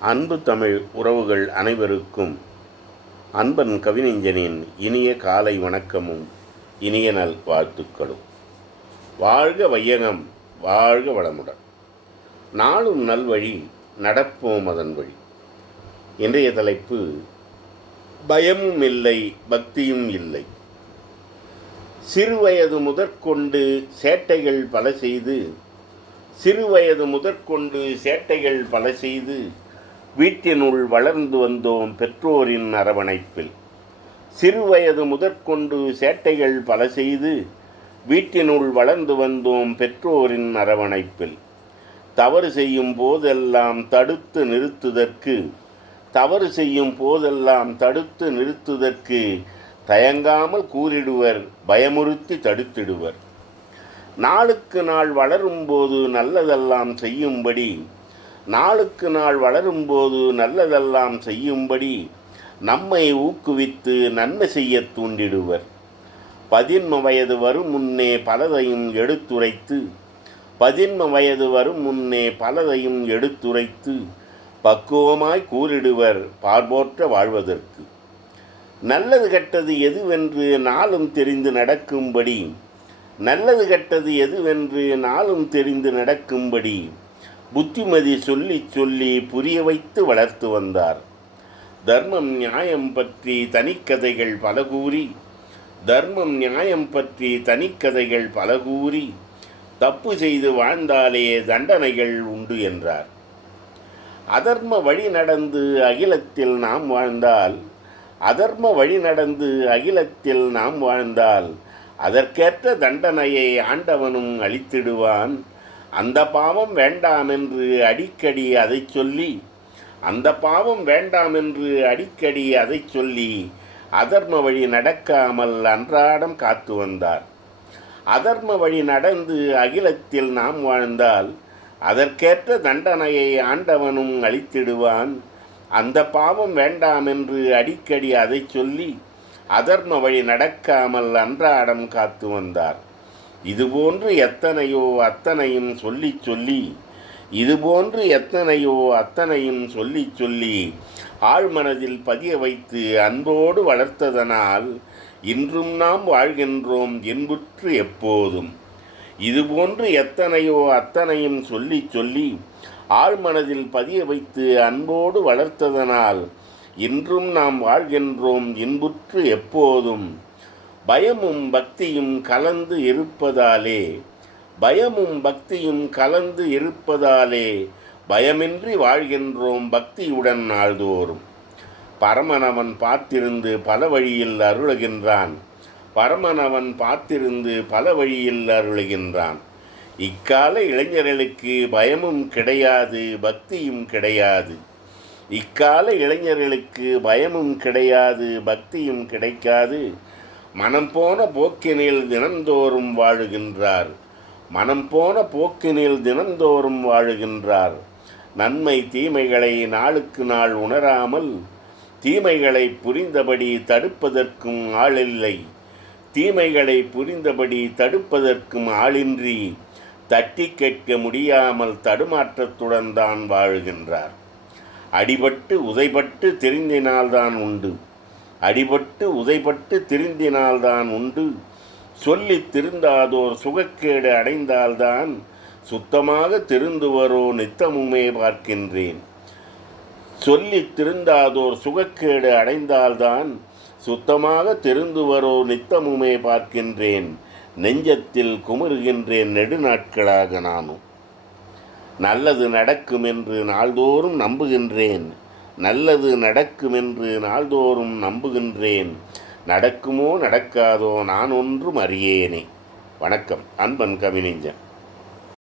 அன்பு தமிழ் உறவுகள் அனைவருக்கும் அன்பன் கவிஞனின் இனிய காலை வணக்கமும் இனிய நல் வாழ்த்துக்களும். வாழ்க வையகம் வாழ்க வளமுடன். நாளும் நல்வழி நடப்போம் அதன் வழி. இன்றைய தலைப்பு பயமும் இல்லை பக்தியும் இல்லை. சிறுவயது முதற்கொண்டு சேட்டைகள் பல செய்து சிறுவயது முதற்கொண்டு சேட்டைகள் பல செய்து வீட்டினுள் வளர்ந்து வந்தோம் பெற்றோரின் அரவணைப்பில். சிறுவயது முதற்கொண்டு சேட்டைகள் பல செய்து வீட்டினுள் வளர்ந்து வந்தோம் பெற்றோரின் அரவணைப்பில். தவறு செய்யும் போதெல்லாம் தடுத்து நிறுத்துதற்கு தவறு செய்யும் போதெல்லாம் தடுத்து நிறுத்துதற்கு தயங்காமல் கூறிடுவர் பயமுறுத்தி தடுத்திடுவர். நாளுக்கு நாள் வளரும்போது நல்லதெல்லாம் செய்யும்படி நாளுக்கு நாள் வளரும்போது நல்லதெல்லாம் செய்யும்படி நம்மை ஊக்குவித்து நன்மை செய்ய தூண்டிடுவர். பதின்ம வயது வரும் முன்னே பலதையும் எடுத்துரைத்து பதின்ம வயது வரும் முன்னே பலதையும் எடுத்துரைத்து பக்குவமாய் கூறிடுவர் பார்போற்ற வாழ்வதற்கு. நல்லது கெட்டது எதுவென்று நாளும் தெரிந்து நடக்கும்படி நல்லது கெட்டது எதுவென்று நாளும் தெரிந்து நடக்கும்படி புத்திமதி சொல்லி சொல்லி புரிய வைத்து வளர்த்து வந்தார். தர்மம் நியாயம் பற்றி தனிக்கதைகள் பல கூறி தர்மம் நியாயம் பற்றி தனிக்கதைகள் பல கூறி தப்பு செய்து வாழ்ந்தாலே தண்டனைகள் உண்டு என்றார். அதர்ம வழி நடந்து அகிலத்தில் நாம் வாழ்ந்தால் அதர்ம வழி நடந்து அகிலத்தில் நாம் வாழ்ந்தால் அதற்கேற்ற தண்டனையை ஆண்டவனும் அளித்திடுவான். அந்த பாவம் வேண்டாம் என்று அடிக்கடி அதை சொல்லி அந்த பாவம் வேண்டாம் என்று அடிக்கடி அதை சொல்லி அதர்ம வழி நடக்காமல் அன்றாடம் காத்து வந்தார். அதர்ம வழி நடந்து அகிலத்தில் நாம் வாழ்ந்தால் அதற்கேற்ற தண்டனையை ஆண்டவனும் அளித்திடுவான். அந்த பாவம் வேண்டாம் என்று அடிக்கடி அதை சொல்லி அதர்ம வழி நடக்காமல் அன்றாடம் காத்து வந்தார். இதுபோன்று எத்தனையோ அத்தனையும் சொல்லி சொல்லி இதுபோன்று எத்தனையோ அத்தனையும் சொல்லி சொல்லி ஆழ்மனதில் பதிய வைத்து அன்போடு வளர்த்ததனால் இன்றும் நாம் வாழ்கின்றோம் என்புற்று எப்போதும். இதுபோன்று எத்தனையோ அத்தனையும் சொல்லி சொல்லி ஆழ்மனதில் பதிய வைத்து அன்போடு வளர்த்ததனால் இன்றும் நாம் வாழ்கின்றோம் இன்புற்று எப்போதும். பயமும் பக்தியும் கலந்து இருப்பதாலே பயமும் பக்தியும் கலந்து இருப்பதாலே பயமின்றி வாழ்கின்றோம் பக்தியுடன் நாள்தோறும். பரமனவன் பார்த்திருந்து பல வழியில் அருளுகின்றான். பரமனவன் பார்த்திருந்து பல வழியில் அருளுகின்றான். இக்கால இளைஞர்களுக்கு பயமும் கிடையாது பக்தியும் கிடையாது. இக்கால இளைஞர்களுக்கு பயமும் கிடையாது பக்தியும் கிடைக்காது. மனம் போன போக்கினில் தினந்தோறும் வாழுகின்றார். மனம் போன போக்கினில் தினந்தோறும் வாழுகின்றார். நன்மை தீமைகளை நாளுக்கு நாள் உணராமல் தீமைகளை புரிந்தபடி தடுப்பதற்கும் ஆளில்லை. தீமைகளை புரிந்தபடி தடுப்பதற்கும் ஆளின்றி தட்டி கேட்க முடியாமல் தடுமாற்றத்துடன் தான் வாழுகின்றார். அடிபட்டு உதைபட்டு தெரிந்தினால்தான் உண்டு. அடிபட்டு உதைபட்டு திருந்தினால்தான் உண்டு. சொல்லி திருந்தாதோர் சுகக்கேடு அடைந்தால்தான் சுத்தமாக திருந்துவரோ நித்தமுமே பார்க்கின்றேன். சொல்லி திருந்தாதோர் சுகக்கேடு அடைந்தால்தான் சுத்தமாக திருந்துவரோ நித்தமுமே பார்க்கின்றேன். நெஞ்சத்தில் குமுறுகின்றேன் நெடுநாட்களாக நானும். நல்லது நடக்கும் என்று நாள்தோறும் நம்புகின்றேன். நல்லது நடக்கும் என்று நாள்தோறும் நம்புகின்றேன். நடக்குமோ நடக்காதோ நான் ஒன்றும் அறியேனே. வணக்கம். அன்பன் கவிஞன்